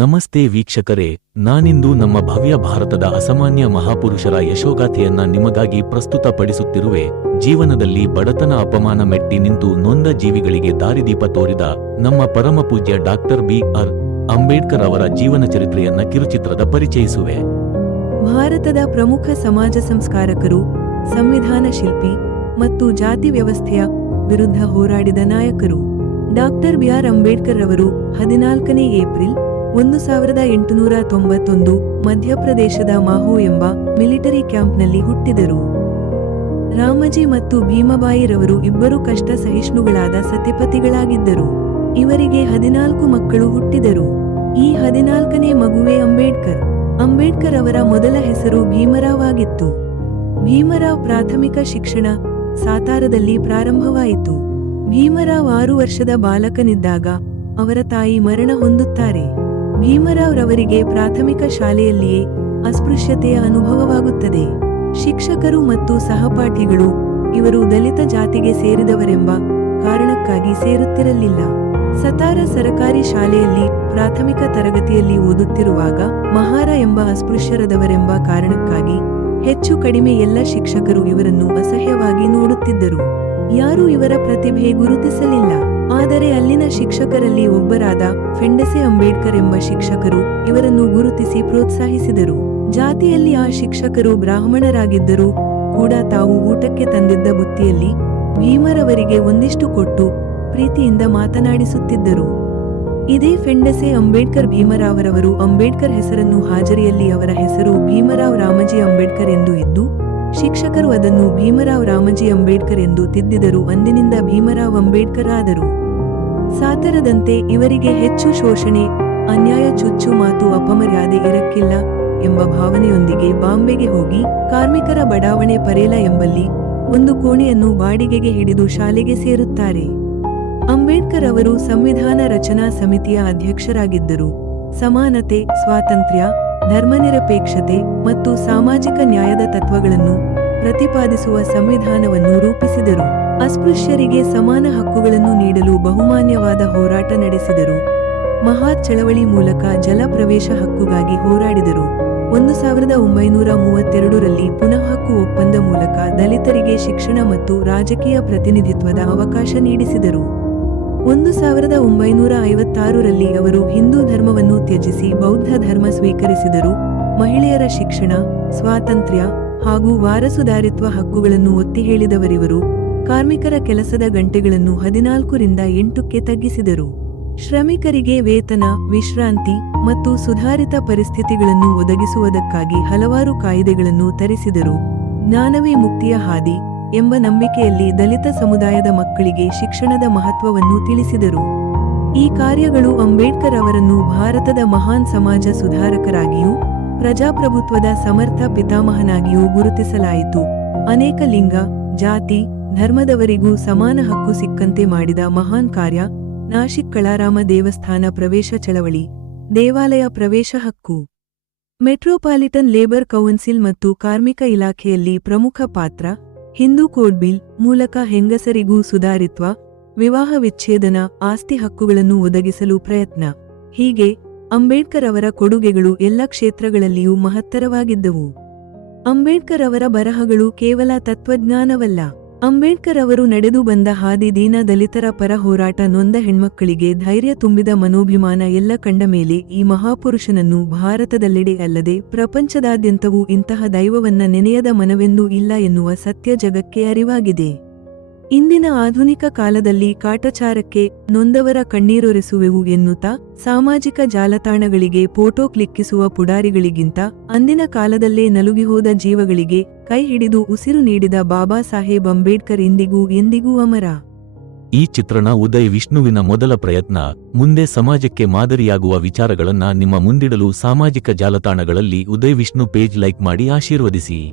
ನಮಸ್ತೆ ವೀಕ್ಷಕರೇ, ನಾನಿಂದು ನಮ್ಮ ಭವ್ಯ ಭಾರತದ ಅಸಾಮಾನ್ಯ ಮಹಾಪುರುಷರ ಯಶೋಗಾಥೆಯನ್ನ ನಿಮಗಾಗಿ ಪ್ರಸ್ತುತಪಡಿಸುತ್ತಿರುವೆ. ಜೀವನದಲ್ಲಿ ಬಡತನ ಅಪಮಾನ ಮೆಟ್ಟಿ ನಿಂತು ನೊಂದ ಜೀವಿಗಳಿಗೆ ದಾರಿದೀಪ ತೋರಿದ ನಮ್ಮ ಪರಮಪೂಜ್ಯ ಡಾಕ್ಟರ್ ಬಿ ಆರ್ ಅಂಬೇಡ್ಕರ್ ಅವರ ಜೀವನ ಚರಿತ್ರೆಯನ್ನ ಕಿರುಚಿತ್ರದ ಪರಿಚಯಿಸುವೆ. ಭಾರತದ ಪ್ರಮುಖ ಸಮಾಜ ಸಂಸ್ಕಾರಕರು, ಸಂವಿಧಾನ ಶಿಲ್ಪಿ ಮತ್ತು ಜಾತಿ ವ್ಯವಸ್ಥೆಯ ವಿರುದ್ಧ ಹೋರಾಡಿದ ನಾಯಕರು ಡಾಕ್ಟರ್ ಬಿ ಆರ್ ಅಂಬೇಡ್ಕರ್ ಅವರು ಹದಿನಾಲ್ಕನೇ ಏಪ್ರಿಲ್ ಒಂದು ಸಾವಿರದ ಎಂಟುನೂರ ತೊಂಬತ್ತೊಂದು ಮಧ್ಯಪ್ರದೇಶದ ಮಾಹೋ ಎಂಬ ಮಿಲಿಟರಿ ಕ್ಯಾಂಪ್ನಲ್ಲಿ ಹುಟ್ಟಿದರು. ರಾಮಜಿ ಮತ್ತು ಭೀಮಬಾಯಿ ರವರು ಇಬ್ಬರು ಕಷ್ಟ ಸಹಿಷ್ಣುಗಳಾದ ಸತಿಪತಿಗಳಾಗಿದ್ದರು. ಇವರಿಗೆ ಹದಿನಾಲ್ಕು ಮಕ್ಕಳು ಹುಟ್ಟಿದರು. ಈ ಹದಿನಾಲ್ಕನೇ ಮಗುವೆ ಅಂಬೇಡ್ಕರ್. ಅಂಬೇಡ್ಕರ್ ಅವರ ಮೊದಲ ಹೆಸರು ಭೀಮರಾವ್ ಆಗಿತ್ತು. ಭೀಮರಾವ್ ಪ್ರಾಥಮಿಕ ಶಿಕ್ಷಣ ಸಾತಾರದಲ್ಲಿ ಪ್ರಾರಂಭವಾಯಿತು. ಭೀಮರಾವ್ ಆರು ವರ್ಷದ ಬಾಲಕನಿದ್ದಾಗ ಅವರ ತಾಯಿ ಮರಣ ಹೊಂದುತ್ತಾರೆ. ಭೀಮರಾವ್ ರವರಿಗೆ ಪ್ರಾಥಮಿಕ ಶಾಲೆಯಲ್ಲಿಯೇ ಅಸ್ಪೃಶ್ಯತೆಯ ಅನುಭವವಾಗುತ್ತದೆ. ಶಿಕ್ಷಕರು ಮತ್ತು ಸಹಪಾಠಿಗಳು ಇವರು ದಲಿತ ಜಾತಿಗೆ ಸೇರಿದವರೆಂಬ ಕಾರಣಕ್ಕಾಗಿ ಸೇರುತ್ತಿರಲಿಲ್ಲ. ಸತಾರ ಸರಕಾರಿ ಶಾಲೆಯಲ್ಲಿ ಪ್ರಾಥಮಿಕ ತರಗತಿಯಲ್ಲಿ ಓದುತ್ತಿರುವಾಗ ಮಹಾರ ಎಂಬ ಅಸ್ಪೃಶ್ಯರದವರೆಂಬ ಕಾರಣಕ್ಕಾಗಿ ಹೆಚ್ಚು ಕಡಿಮೆ ಎಲ್ಲ ಶಿಕ್ಷಕರು ಇವರನ್ನು ಅಸಹ್ಯವಾಗಿ ನೋಡುತ್ತಿದ್ದರು. ಯಾರೂ ಇವರ ಪ್ರತಿಭೆ ಗುರುತಿಸಲಿಲ್ಲ. ಆದರೆ ಅಲ್ಲಿನ ಶಿಕ್ಷಕರಲ್ಲಿ ಒಬ್ಬರಾದ ಫೆಂಡಸೆ ಅಂಬೇಡ್ಕರ್ ಎಂಬ ಶಿಕ್ಷಕರು ಇವರನ್ನು ಗುರುತಿಸಿ ಪ್ರೋತ್ಸಾಹಿಸಿದರು. ಜಾತಿಯಲ್ಲಿ ಆ ಶಿಕ್ಷಕರು ಬ್ರಾಹ್ಮಣರಾಗಿದ್ದರೂ ಕೂಡ ತಾವು ಊಟಕ್ಕೆ ತಂದಿದ್ದ ಬುತ್ತಿಯಲ್ಲಿ ಭೀಮರವರಿಗೆ ಒಂದಿಷ್ಟು ಕೊಟ್ಟು ಪ್ರೀತಿಯಿಂದ ಮಾತನಾಡಿಸುತ್ತಿದ್ದರು. ಇದೇ ಫೆಂಡಸೆ ಅಂಬೇಡ್ಕರ್ ಭೀಮರಾವರವರು ಅಂಬೇಡ್ಕರ್ ಹೆಸರನ್ನು ಹಾಜರಿಯಲ್ಲಿ ಅವರ ಹೆಸರು ಭೀಮರಾವ್ ರಾಮಜಿ ಅಂಬೇಡ್ಕರ್ ಎಂದು ಇದ್ದು, ಶಿಕ್ಷಕರು ಅದನ್ನು ಭೀಮರಾವ್ ರಾಮಜಿ ಅಂಬೇಡ್ಕರ್ ಎಂದು ತಿದ್ದಿದರು. ಅಂದಿನಿಂದ ಭೀಮರಾವ್ ಅಂಬೇಡ್ಕರ್ ಆದರು. ಸಾತರದಂತೆ ಇವರಿಗೆ ಹೆಚ್ಚು ಶೋಷಣೆ, ಅನ್ಯಾಯ ಚುಚ್ಚು ಮಾತು ಅಪಮರ್ಯಾದೆ ಇರಕ್ಕಿಲ್ಲ ಎಂಬ ಭಾವನೆಯೊಂದಿಗೆ ಬಾಂಬೆಗೆ ಹೋಗಿ ಕಾರ್ಮಿಕರ ಬಡಾವಣೆ ಪರೇಲ ಎಂಬಲ್ಲಿ ಒಂದು ಕೋಣೆಯನ್ನು ಬಾಡಿಗೆಗೆ ಹಿಡಿದು ಶಾಲೆಗೆ ಸೇರುತ್ತಾರೆ. ಅಂಬೇಡ್ಕರ್ ಅವರು ಸಂವಿಧಾನ ರಚನಾ ಸಮಿತಿಯ ಅಧ್ಯಕ್ಷರಾಗಿದ್ದರು. ಸಮಾನತೆ, ಸ್ವಾತಂತ್ರ್ಯ, ಧರ್ಮನಿರಪೇಕ್ಷತೆ ಮತ್ತು ಸಾಮಾಜಿಕ ನ್ಯಾಯದ ತತ್ವಗಳನ್ನು ಪ್ರತಿಪಾದಿಸುವ ಸಂವಿಧಾನವನ್ನು ರೂಪಿಸಿದರು. ಅಸ್ಪೃಶ್ಯರಿಗೆ ಸಮಾನ ಹಕ್ಕುಗಳನ್ನು ನೀಡಲು ಬಹುಮಾನ್ಯವಾದ ಹೋರಾಟ ನಡೆಸಿದರು. ಮಹಾತ್ ಚಳವಳಿ ಮೂಲಕ ಜಲಪ್ರವೇಶ ಹಕ್ಕುಗಾಗಿ ಹೋರಾಡಿದರು. ಒಂದು ಸಾವಿರದ ಒಂಬೈನೂರ ಮೂವತ್ತೆರಡರಲ್ಲಿ ಪುನಃ ಹಕ್ಕು ಒಪ್ಪಂದ ಮೂಲಕ ದಲಿತರಿಗೆ ಶಿಕ್ಷಣ ಮತ್ತು ರಾಜಕೀಯ ಪ್ರತಿನಿಧಿತ್ವದ ಅವಕಾಶ ನೀಡಿಸಿದರು. ಒಂದು ಸಾವಿರದ ಒಂಬೈನೂರ ಐವತ್ತಾರರಲ್ಲಿ ಅವರು ಹಿಂದೂ ಧರ್ಮವನ್ನು ತ್ಯಜಿಸಿ ಬೌದ್ಧ ಧರ್ಮ ಸ್ವೀಕರಿಸಿದರು. ಮಹಿಳೆಯರ ಶಿಕ್ಷಣ, ಸ್ವಾತಂತ್ರ್ಯ ಹಾಗೂ ವಾರಸುದಾರಿತ್ವ ಹಕ್ಕುಗಳನ್ನು ಒತ್ತಿ ಹೇಳಿದವರಿವರು ಕಾರ್ಮಿಕರ ಕೆಲಸದ ಗಂಟೆಗಳನ್ನು ಹದಿನಾಲ್ಕರಿಂದ ಎಂಟಕ್ಕೆ ತಗ್ಗಿಸಿದರು. ಶ್ರಮಿಕರಿಗೆ ವೇತನ, ವಿಶ್ರಾಂತಿ ಮತ್ತು ಸುಧಾರಿತ ಪರಿಸ್ಥಿತಿಗಳನ್ನು ಒದಗಿಸುವುದಕ್ಕಾಗಿ ಹಲವಾರು ಕಾಯ್ದೆಗಳನ್ನು ತರಿಸಿದರು. ಜ್ಞಾನವೇ ಮುಕ್ತಿಯ ಹಾದಿ ಎಂಬ ನಂಬಿಕೆಯಲ್ಲಿ ದಲಿತ ಸಮುದಾಯದ ಮಕ್ಕಳಿಗೆ ಶಿಕ್ಷಣದ ಮಹತ್ವವನ್ನು ತಿಳಿಸಿದರು. ಈ ಕಾರ್ಯಗಳು ಅಂಬೇಡ್ಕರ್ ಅವರನ್ನು ಭಾರತದ ಮಹಾನ್ ಸಮಾಜ ಸುಧಾರಕರಾಗಿಯೂ, ಪ್ರಜಾಪ್ರಭುತ್ವದ ಸಮರ್ಥ ಪಿತಾಮಹನಾಗಿಯೂ ಗುರುತಿಸಲಾಯಿತು. ಅನೇಕ ಲಿಂಗ, ಜಾತಿ ಧರ್ಮದವರಿಗೂ ಸಮಾನ ಹಕ್ಕು ಸಿಕ್ಕಂತೆ ಮಾಡಿದ ಮಹಾನ್ ಕಾರ್ಯ ನಾಶಿಕ್ ಕಳಾರಾಮ ದೇವಸ್ಥಾನ ಪ್ರವೇಶ ಚಳವಳಿ, ದೇವಾಲಯ ಪ್ರವೇಶ ಹಕ್ಕು. ಮೆಟ್ರೋಪಾಲಿಟನ್ ಲೇಬರ್ ಕೌನ್ಸಿಲ್ ಮತ್ತು ಕಾರ್ಮಿಕ ಇಲಾಖೆಯಲ್ಲಿ ಪ್ರಮುಖ ಪಾತ್ರ, ಹಿಂದೂ ಕೋಡ್ ಬಿಲ್ ಮೂಲಕ ಹೆಂಗಸರಿಗೂ ಸುಧಾರಿತ್ವ, ವಿವಾಹ ವಿಚ್ಛೇದನ, ಆಸ್ತಿ ಹಕ್ಕುಗಳನ್ನು ಒದಗಿಸಲು ಪ್ರಯತ್ನ. ಹೀಗೆ ಅಂಬೇಡ್ಕರ್ ಅವರ ಕೊಡುಗೆಗಳು ಎಲ್ಲ ಕ್ಷೇತ್ರಗಳಲ್ಲಿಯೂ ಮಹತ್ತರವಾಗಿದ್ದವು. ಅಂಬೇಡ್ಕರ್ ಅವರ ಬರಹಗಳು ಕೇವಲ ತತ್ವಜ್ಞಾನವಲ್ಲ. ಅಂಬೇಡ್ಕರ್ ಅವರು ನಡೆದು ಬಂದ ಹಾದಿ ದೀನ ದಲಿತರ ಪರ ಹೋರಾಟ ನೊಂದ ಹೆಣ್ಮಕ್ಕಳಿಗೆ ಧೈರ್ಯ ತುಂಬಿದ ಮನೋಭಿಮಾನ ಎಲ್ಲ ಕಂಡ ಮೇಲೆ ಈ ಮಹಾಪುರುಷನನ್ನು ಭಾರತದಲ್ಲೆಡೆ ಅಲ್ಲದೆ ಪ್ರಪಂಚದಾದ್ಯಂತವೂ ಇಂತಹ ದೈವವನ್ನ ನೆನೆಯದ ಮನವೆಂದೂ ಇಲ್ಲ ಎನ್ನುವ ಸತ್ಯ ಜಗಕ್ಕೆ ಅರಿವಾಗಿದೆ. ಇಂದಿನ ಆಧುನಿಕ ಕಾಲದಲ್ಲಿ ಕಾಟಚಾರಕ್ಕೆ ನೊಂದವರ ಕಣ್ಣೀರೊರೆಸುವೆವು ಎನ್ನುತ್ತಾ ಸಾಮಾಜಿಕ ಜಾಲತಾಣಗಳಿಗೆ ಫೋಟೋ ಕ್ಲಿಕ್ಕಿಸುವ ಪುಡಾರಿಗಳಿಗಿಂತ ಅಂದಿನ ಕಾಲದಲ್ಲೇ ನಲುಗಿಹೋದ ಜೀವಗಳಿಗೆ ಕೈ ಹಿಡಿದು ಉಸಿರು ನೀಡಿದ ಬಾಬಾ ಸಾಹೇಬ್ ಅಂಬೇಡ್ಕರ್ ಇಂದಿಗೂ ಎಂದಿಗೂ ಅಮರ. ಈ ಚಿತ್ರಣ ಉದಯ್ ವಿಷ್ಣುವಿನ ಮೊದಲ ಪ್ರಯತ್ನ, ಮುಂದೆ ಸಮಾಜಕ್ಕೆ ಮಾದರಿಯಾಗುವ ವಿಚಾರಗಳನ್ನ ನಿಮ್ಮ ಮುಂದಿಡಲು ಸಾಮಾಜಿಕ ಜಾಲತಾಣಗಳಲ್ಲಿ ಉದಯ್ ವಿಷ್ಣು ಪೇಜ್ ಲೈಕ್ ಮಾಡಿ ಆಶೀರ್ವದಿಸಿ.